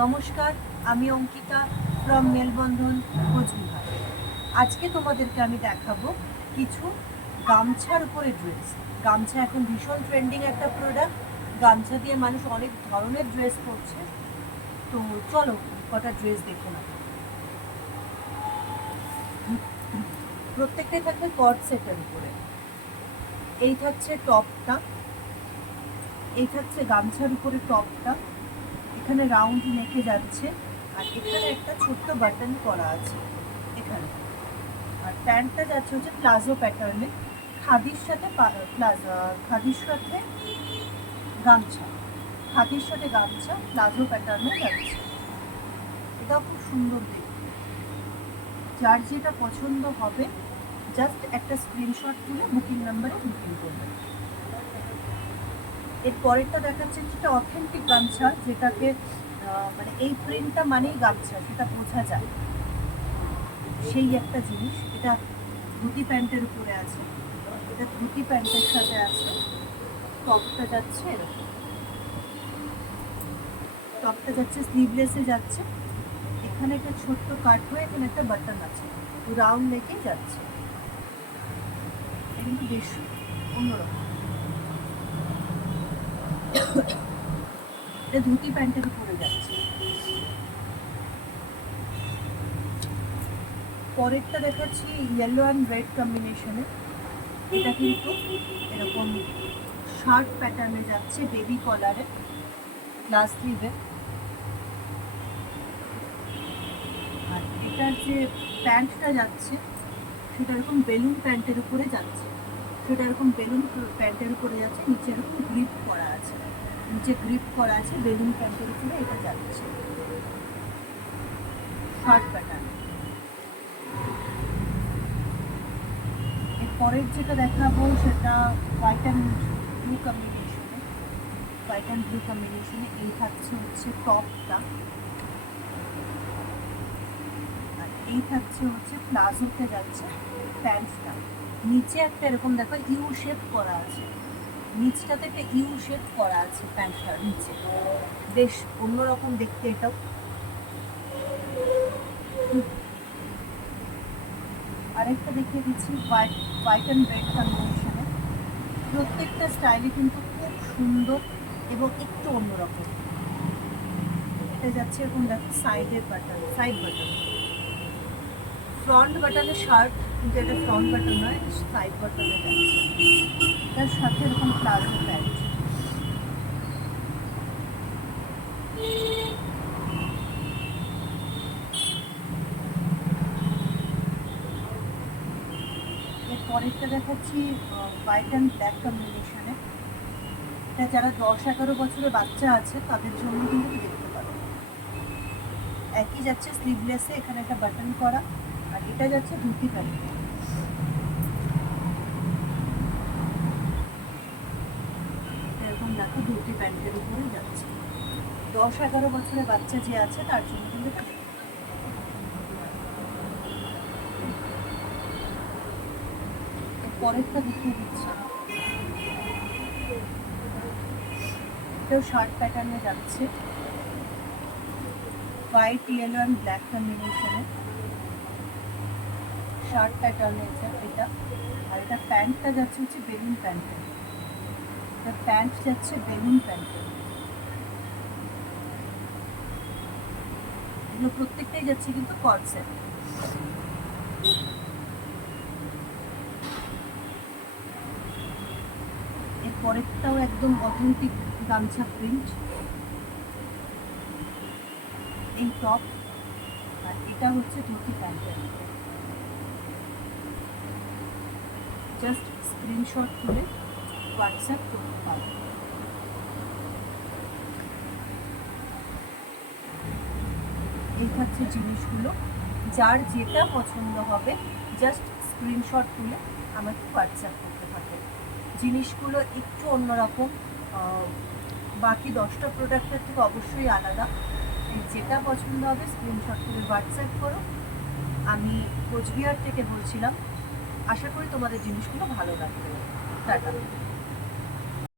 নমস্কার, আমি অঙ্কিতা ফ্রম মেলবন্ধন কোচবিহার। আজকে তোমাদেরকে আমি দেখাবো কিছু গামছার উপরে ড্রেস। গামছা এখন ভীষণ ট্রেন্ডিং একটা প্রোডাক্ট। গামছা দিয়ে মানুষ অনেক ধরনের ড্রেস পরছে। তো চলো কটা ড্রেস দেখে নাও। প্রত্যেকটাই থাকবে কট সেটের উপরে। এই থাকছে টপটা, এই থাকছে গামছার উপরে টপটা। এখানে রাউন্ড নেকে যাচ্ছে, আর এখানে একটা ছোট্ট বাটন করা আছে এখানে। আর প্যান্টটা যাচ্ছে হচ্ছে প্লাজো প্যাটার্নে, খাদির সাথে খাদির সাথে গামছা, খাদির সাথে গামছা প্লাজো প্যাটার্নে যাচ্ছে। এটা খুব সুন্দর দেখতে। যার যেটা পছন্দ হবে জাস্ট একটা স্ক্রিনশট তুলে বুকিং নাম্বারে বুকিং করবে। এর পরেরটা দেখাচ্ছে যেটা অথেন্টিক গামছা, যেটাকে মানে এই প্রিন্টটা মানেই গামছা, সেটা বোঝা যায় সেই একটা জিনিস। এটা ধুতি প্যান্টের উপরে আছে, এটা ধুতি প্যান্টের সাথে আছে। টপটা যাচ্ছে এরকম, টপটা যাচ্ছে স্লিভলেসে যাচ্ছে। এখানে একটা ছোট্ট কাট হয়ে এখানে একটা বাটন আছে, রাউন্ড নেকে যাচ্ছে। এটা কিন্তু বেশ অন্যরকম। এটা ধুতি প্যান্টের উপরে যাচ্ছে। পরেরটা দেখাচ্ছি ইয়েলো অ্যান্ড রেড কম্বিনেশনে। এটা কিন্তু এরকম শার্ট প্যাটার্নে যাচ্ছে, বেবি কলারে, গ্লাস স্লিভে। আর এটার যে প্যান্টটা যাচ্ছে সেটা এরকম বেলুন প্যান্টের উপরে যাচ্ছে, সেটা এরকম বেলুন প্যান্টের উপরে যাচ্ছে। নিচে এরকম গ্রিপ করা আছে, নিচে গ্রিপ করা আছে বেলুন প্যান্টের উপরে এটা যাচ্ছে শার্ট প্যাটার্ন। পরের যেটা দেখাবো সেটা হোয়াইট অ্যান্ড ব্লু কম্বিনেশনে। হোয়াইট অ্যান্ড ব্লু কম্বিনেশনে এই থাকছে হচ্ছে টপটা, আর এই থাকছে হচ্ছে প্লাজোতে যাচ্ছে প্যান্টটা। নিচে একটা এরকম দেখো ইউ শেপ করা আছে, নিচটাতে একটা ইউ শেপ করা আছে প্যান্টটার নিচে, বেশ অন্যরকম দেখতে এটাও। আরেকটা দেখিয়ে দিচ্ছি হোয়াইট অ্যান্ড রেড কম্বিনেশনে। প্রত্যেকটা স্টাইলে কিন্তু খুব সুন্দর এবং একটু অন্যরকম। এটা যাচ্ছে এরকম দেখো সাইডের বাটন, সাইড বাটন, ফ্রন্ট বাটনের শার্ট, কিন্তু এটা ফ্রন্ট বাটন নয়, সাইড বাটনে যাচ্ছে। তার সাথে এরকম প্লাজো প্যান্ট। এর পরেরটা দেখাচ্ছি হোয়াইট অ্যান্ড ব্ল্যাক কম্বিনেশনে। এটা যারা 10-11 বছরের বাচ্চা আছে তাদের জন্য কিন্তু দেখতে পারো। একই যাচ্ছে স্লিভলেসে, এখানে একটা বাটন করা, আর এটা যাচ্ছে ধুতি প্যান্টে। এরকম দেখো ধুতি প্যান্টের উপরে যাচ্ছে। 10-11 বছরের বাচ্চা যে আছে তার জন্য কিন্তু এটা দেখতে পারো। পরেরটা দেখিয়ে দিচ্ছি, এটাও শার্ট প্যাটার্নে যাচ্ছে, হোয়াইট ইয়েলো অ্যান্ড ব্ল্যাক কম্বিনেশনে শার্ট প্যাটার্নে এটা। আর এটা প্যান্টটা যাচ্ছে হচ্ছে বেলুন প্যান্টে, এটা প্যান্ট যাচ্ছে বেলুন প্যান্টে। এগুলো প্রত্যেকটাই যাচ্ছে কিন্তু কনসেপ্ট। এর পরেরটাও একদম অথেন্টিক গামছা প্রিন্ট, এই টপ, আর এটা হচ্ছে ধুতি প্যান্টের। জাস্ট স্ক্রিনশট তুলে হোয়াটসঅ্যাপ করতে পারো। এই থাকছে জিনিসগুলো, যার যেটা পছন্দ হবে জাস্ট স্ক্রিনশট তুলে আমাকে হোয়াটসঅ্যাপ করতে থাকে। জিনিসগুলো একটু অন্যরকম, বাকি 10টা প্রোডাক্টের থেকে অবশ্যই আলাদা। যেটা পছন্দ হবে স্ক্রিনশট তুলে হোয়াটসঅ্যাপ করো। আমি কোচবিহার থেকে বলছিলাম। আশা করি তোমাদের জিনিসগুলো ভালো লাগবে। টাটা।